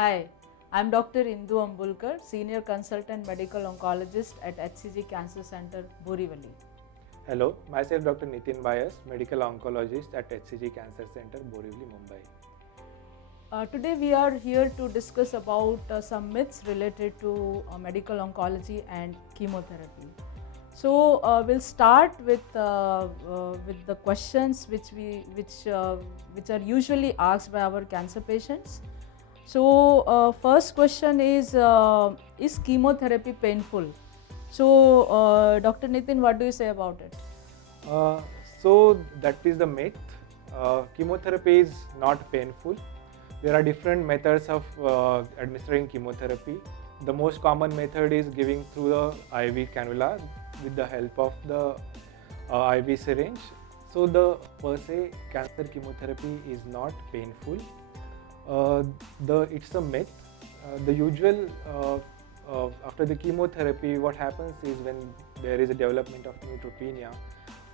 Hi, I'm Dr. Indoo Ammbulkar, Senior Consultant Medical Oncologist at HCG Cancer Centre, Borivali. Hello, myself Dr. Nitin Byas, Medical Oncologist at HCG Cancer Centre, Borivali, Mumbai. Today we are here to discuss about some myths related to medical oncology and chemotherapy. So we'll start with the questions which are usually asked by our cancer patients. So first question is chemotherapy painful? So Dr. Nitin, what do you say about it? So that is the myth. Chemotherapy is not painful. There are different methods of administering chemotherapy. The most common method is giving through the IV cannula with the help of the IV syringe. So the per se cancer chemotherapy is not painful. It's a myth. The usual after the chemotherapy, what happens is when there is a development of neutropenia,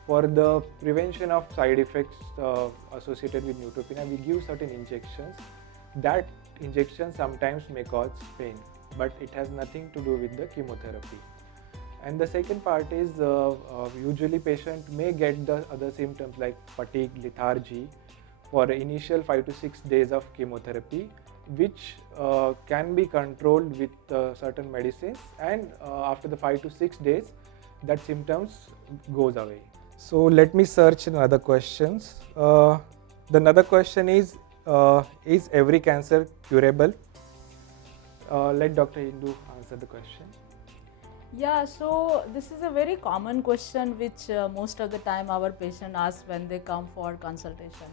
for the prevention of side effects associated with neutropenia, we give certain injections. That injection sometimes may cause pain, but it has nothing to do with the chemotherapy. And the second part is usually patient may get the other symptoms like fatigue, lethargy for initial 5 to 6 days of chemotherapy, which can be controlled with certain medicines, and after the 5 to 6 days that symptoms goes away. So let me search another questions. The another question is every cancer curable? Let Dr. Indoo answer the question. Yeah, so this is a very common question which most of the time our patient asks when they come for consultation.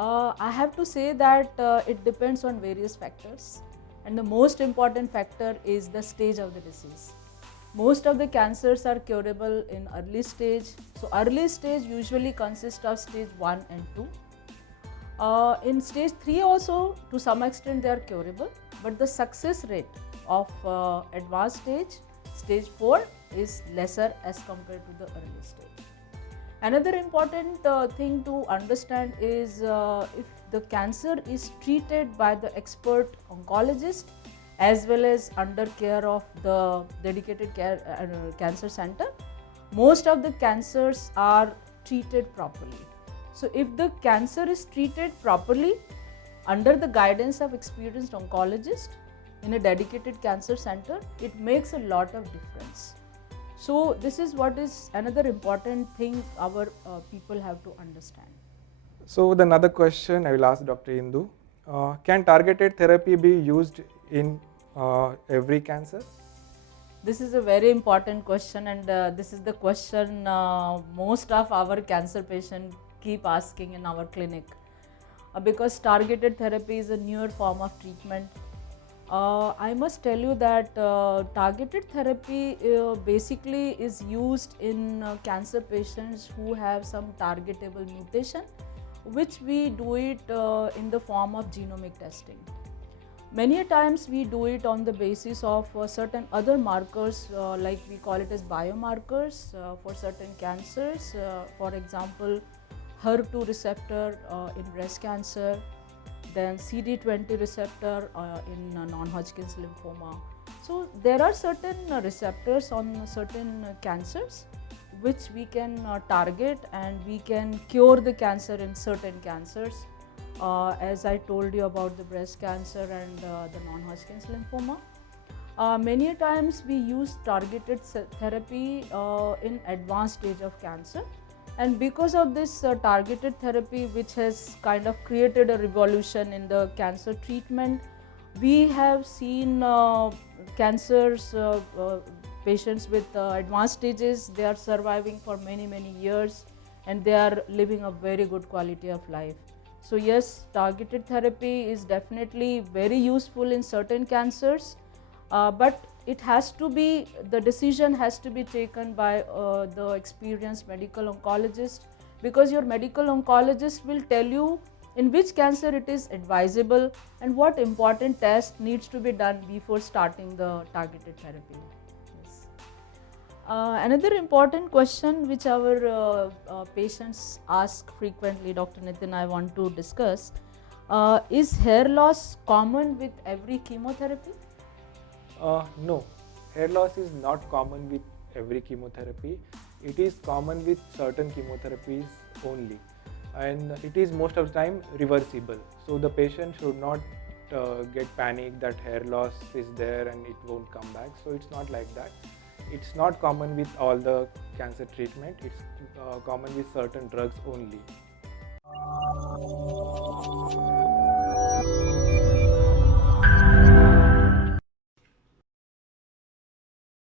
I have to say that it depends on various factors, and the most important factor is the stage of the disease. Most of the cancers are curable in early stage. So early stage usually consists of stage 1 and 2. In stage 3 also to some extent they are curable, but the success rate of advanced stage 4 is lesser as compared to the early stage. Another important thing to understand is if the cancer is treated by the expert oncologist as well as under care of the dedicated cancer center, most of the cancers are treated properly. So if the cancer is treated properly under the guidance of experienced oncologist in a dedicated cancer center, it makes a lot of difference. So this is what is another important thing our people have to understand. So the another question I will ask Dr. Indoo. Can targeted therapy be used in every cancer? This is a very important question, and this is the question most of our cancer patients keep asking in our clinic, because targeted therapy is a newer form of treatment. I must tell you that targeted therapy basically is used in cancer patients who have some targetable mutation, which we do it in the form of genomic testing. Many times we do it on the basis of certain other markers, like we call it as biomarkers for certain cancers, for example HER2 receptor in breast cancer, then CD20 receptor in non-Hodgkin's lymphoma. So there are certain receptors on certain cancers which we can target, and we can cure the cancer in certain cancers, as I told you about the breast cancer and the non-Hodgkin's lymphoma. Many times we use targeted therapy in advanced stage of cancer. And because of this targeted therapy, which has kind of created a revolution in the cancer treatment, we have seen cancers, patients with advanced stages, they are surviving for many years, and they are living a very good quality of life. So yes, targeted therapy is definitely very useful in certain cancers, but it has to be, the decision has to be taken by the experienced medical oncologist, because your medical oncologist will tell you in which cancer it is advisable and what important test needs to be done before starting the targeted therapy. Yes. Another important question which our patients ask frequently, Dr. Nitin, I want to discuss. Is hair loss common with every chemotherapy? No, hair loss is not common with every chemotherapy. It is common with certain chemotherapies only, and it is most of the time reversible. So the patient should not get panic that hair loss is there and it won't come back. So it's not like that. It's not common with all the cancer treatment. It's common with certain drugs only.